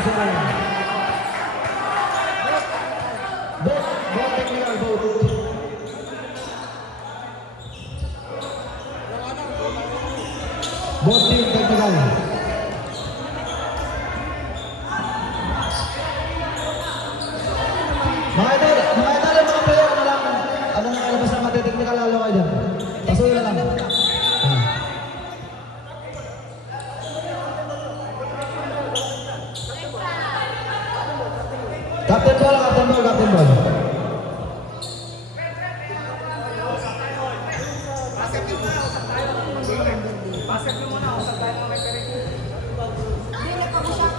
Both technical, both. Both team technical. Mga idol, mga player, ano na kalabas na mati-technical lalo kayo dyan. Pasuyo na lang. Captain ball. Basket mo muna, usap tayo mga referee. Hindi, nagpag-usap.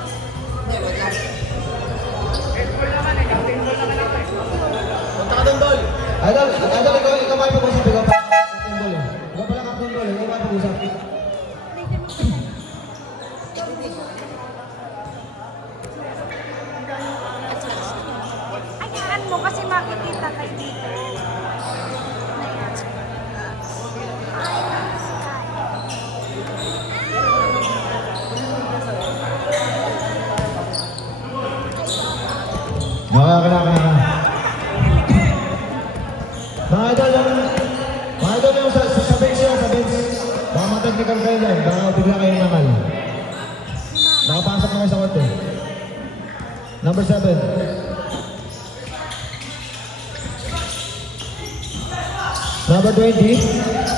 Headball naman eh, captain ball naman ako eh. Punta ka doon, Dol. Idol, ikaw may pag-usap. Ikaw pa captain ball eh. Ikaw pala captain ball eh. Ikaw may pag-usap. Hayaan mo kasi makikita kayo dito. Nakakala. Mga idol yung sa bench yun, sa bench. Baka matechnical kayo dyan, baka bigla kayo naman. Nakapasok na kayo sa kote. Number 7. Number 20.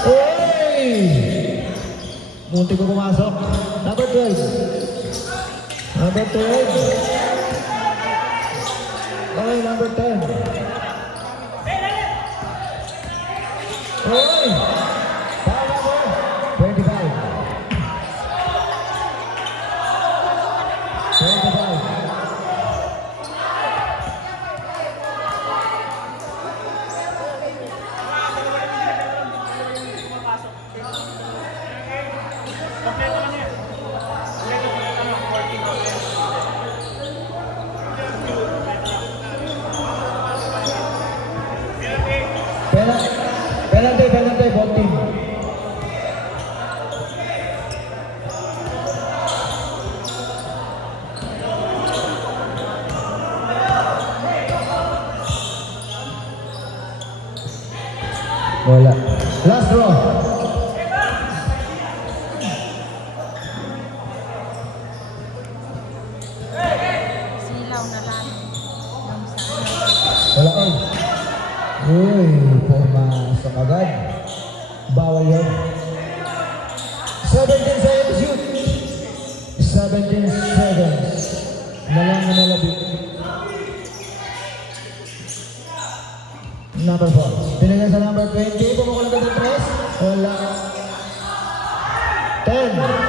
Oy! Munti ko pumasok. Number 12. Number 12. Oy, number 10. Oy! Tama mo. 25. 25. Kompleto lang yan. Penalty, both team. Wala. Last draw. Silaw na lang. Wala ko. Uy, pumasok agad. Bawal yun. 17 seconds shoot. 17 seconds. Nalang na nalabit. Number 4. Pinagay sa number 20. Pumukulang ka ng 3. Wala. 10.